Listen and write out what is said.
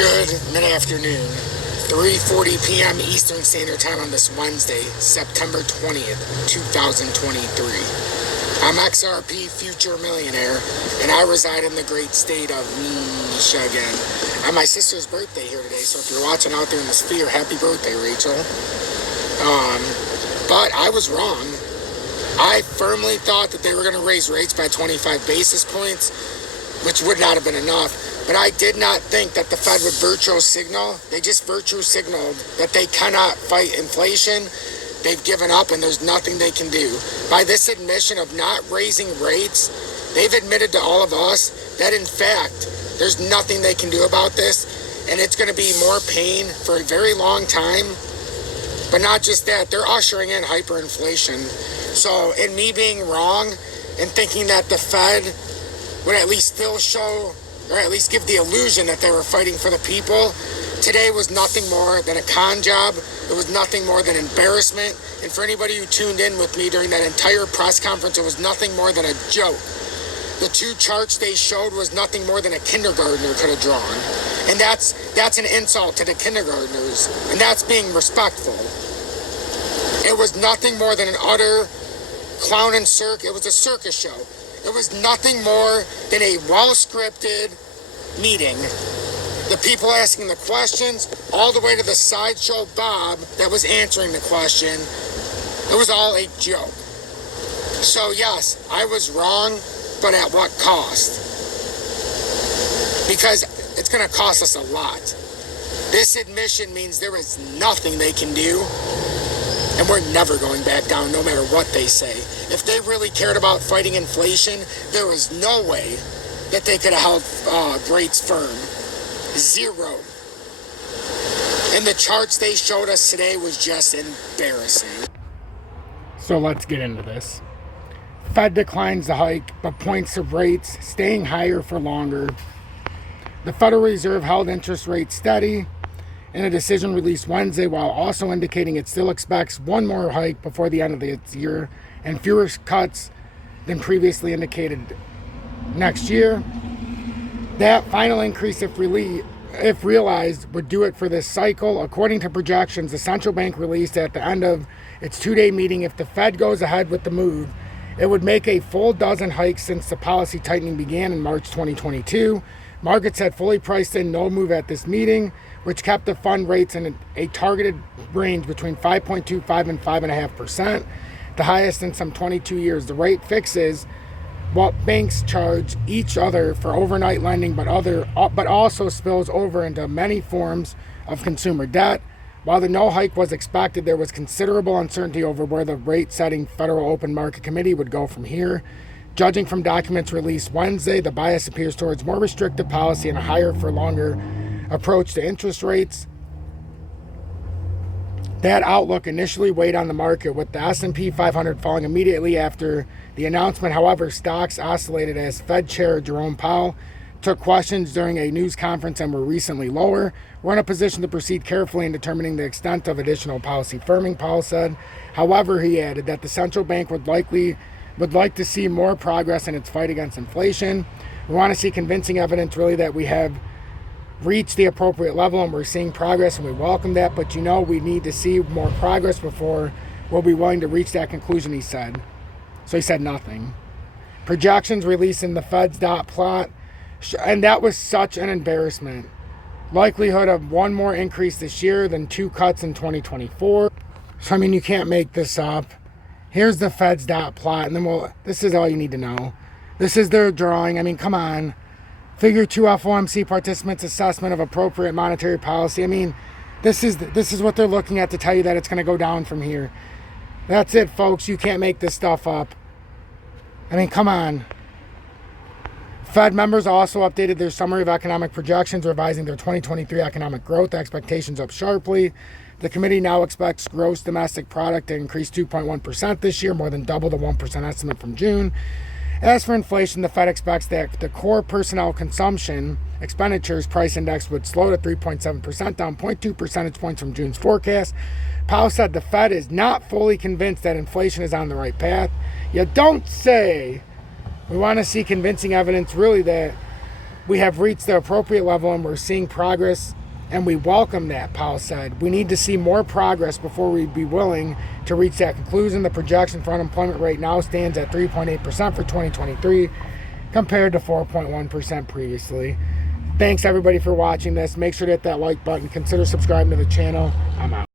Good mid-afternoon, 3:40 p.m. Eastern Standard Time on this Wednesday, September 20th, 2023. I'm XRP Future Millionaire, and I reside in the great state of Michigan. On my sister's birthday here today, so if you're watching out there in the sphere, happy birthday, Rachel. But I was wrong. I firmly thought that they were going to raise rates by 25 basis points, which would not have been enough. But I did not think that the Fed would virtue signal. They just virtue signaled that they cannot fight inflation. They've given up and there's nothing they can do. By this admission of not raising rates, they've admitted to all of us that in fact, there's nothing they can do about this. And it's going to be more pain for a very long time. But not just that, they're ushering in hyperinflation. So in me being wrong and thinking that the Fed would at least still show, or at least give the illusion that they were fighting for the people, today was nothing more than a con job. It was nothing more than embarrassment. And for anybody who tuned in with me during that entire press conference, it was nothing more than a joke. The two charts they showed was nothing more than a kindergartner could have drawn. And that's an insult to the kindergartners. And that's being respectful. It was nothing more than an utter clown and circus. It was a circus show. It was nothing more than a well-scripted meeting. The people asking the questions, all the way to the sideshow Bob that was answering the question. It was all a joke. So yes, I was wrong, but at what cost? Because it's going to cost us a lot. This admission means there is nothing they can do. And we're never going back down, no matter what they say. If they really cared about fighting inflation, there was no way that they could have held rates firm. Zero. And the charts they showed us today was just embarrassing. So let's get into this. Fed declines the hike, but points to rates staying higher for longer. The Federal Reserve held interest rates steady in a decision released Wednesday, while also indicating it still expects one more hike before the end of its year and fewer cuts than previously indicated next year. That final increase, if realized, would do it for this cycle. According to projections the central bank released at the end of its two-day meeting, if the Fed goes ahead with the move, it would make a full dozen hikes since the policy tightening began in March 2022. Markets had fully priced in no move at this meeting, which kept the fund rates in a targeted range between 5.25 and 5.5%, the highest in some 22 years. The rate fixes what banks charge each other for overnight lending, but also spills over into many forms of consumer debt. While the no hike was expected, there was considerable uncertainty over where the rate-setting Federal Open Market Committee would go from here. Judging from documents released Wednesday, the bias appears towards more restrictive policy and a higher for longer approach to interest rates. That outlook initially weighed on the market, with the S&P 500 falling immediately after the announcement. However, stocks oscillated as Fed Chair Jerome Powell took questions during a news conference and were recently lower. We're in a position to proceed carefully in determining the extent of additional policy firming, Powell said. However, he added that the central bank would like to see more progress in its fight against inflation. We want to see convincing evidence really that we have reached the appropriate level and we're seeing progress, and we welcome that, but we need to see more progress before we'll be willing to reach that conclusion, he said. So he said nothing. Projections released in the Fed's dot plot, and that was such an embarrassment. Likelihood of one more increase this year than two cuts in 2024. So you can't make this up. Here's the Fed's dot plot, and then this is all you need to know. This is their drawing. Come on. Figure 2 FOMC participants' assessment of appropriate monetary policy. This is what they're looking at to tell you that it's going to go down from here. That's it, folks. You can't make this stuff up. Come on. Fed members also updated their summary of economic projections, revising their 2023 economic growth expectations up sharply. The committee now expects gross domestic product to increase 2.1% this year, more than double the 1% estimate from June. As for inflation, the Fed expects that the core personnel consumption expenditures price index would slow to 3.7%, down 0.2 percentage points from June's forecast. Powell said the Fed is not fully convinced that inflation is on the right path. You don't say. We want to see convincing evidence really that We have reached the appropriate level and we're seeing progress, and we welcome that, Powell said. We need to see more progress before we'd be willing to reach that conclusion. The projection for unemployment rate now stands at 3.8% for 2023 compared to 4.1% previously. Thanks everybody for watching this. Make sure to hit that like button. Consider subscribing to the channel. I'm out.